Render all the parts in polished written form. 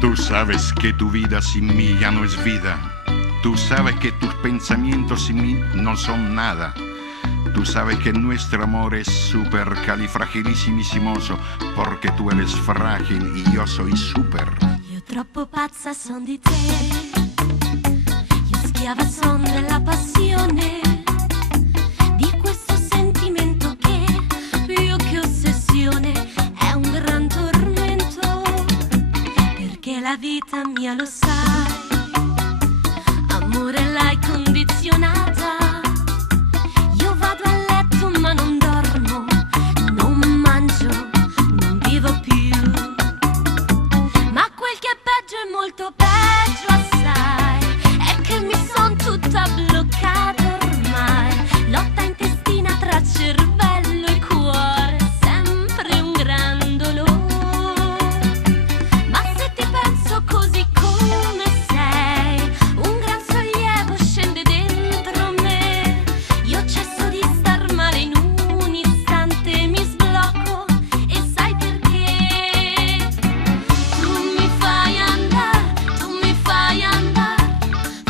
Tú sabes que tu vida sin mí ya no es vida. Tú sabes que tus pensamientos sin mí no son nada. Tú sabes que nuestro amor es supercalifragilissimissimoso porque tú eres frágil y yo soy super. Io troppo pazza son di te, io schiava son della passione, di questo sentimento che più che ossessione è un gran tormento, perché la vita mia lo sai, amore l'hai condizionata. Io vado a letto ma non dormo, non mangio, non vivo più. Ma quel che è peggio è molto peggio assai, è che mi son tutta bloccata ormai. Lotta intestina tra cervello e cuore, sempre un gran dolore. Ma se ti penso così come sei, un gran sollievo scende dentro me. Io cesso di star male in un istante, mi sblocco e sai perché? Tu mi fai andare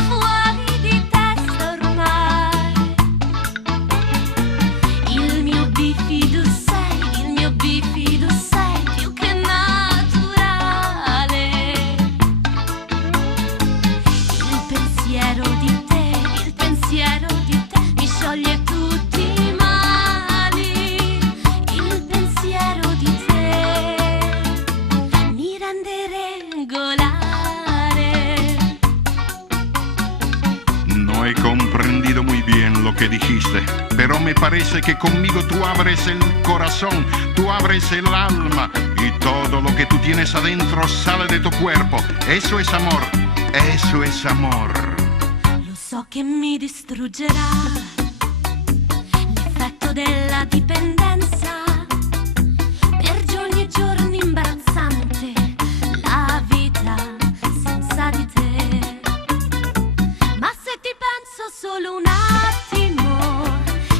fuori di testa ormai. Il mio bifido sei più che naturale. Il pensiero di te mi scioglie tutti i mali. Il pensiero di te mi rende regolare. No he comprendido muy bien lo que dijiste, pero me parece que conmigo tú abres el corazón, tú abres el alma y todo lo que tú tienes adentro sale de tu cuerpo. Eso es amor, eso es amor. Lo so che mi distruggerà l'effetto della dipendenza, per giorni e giorni imbarazzante la vita senza di te. Ma se ti penso solo un attimo,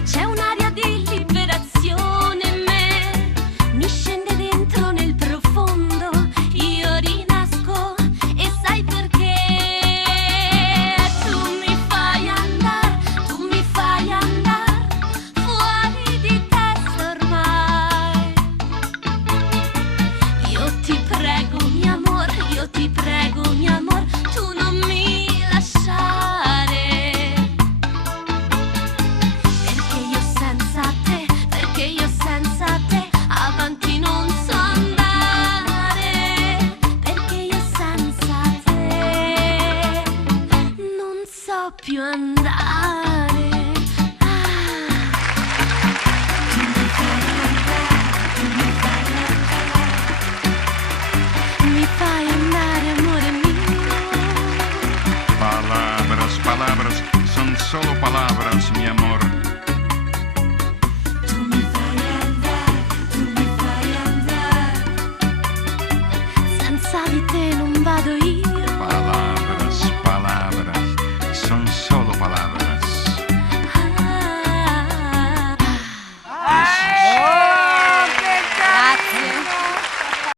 c'è un'aria di liberazione in me, mi scende dentro nel profondo, io rinasco e sai perché? Tu mi fai andare fuori di testa ormai. Io ti prego mi amor, tu non mi lasciare, perché io senza te avanti non so andare, perché io senza te non so più andare. Mi fai andare, amore mio. Palabras, palabras, son solo palabras, mi amor.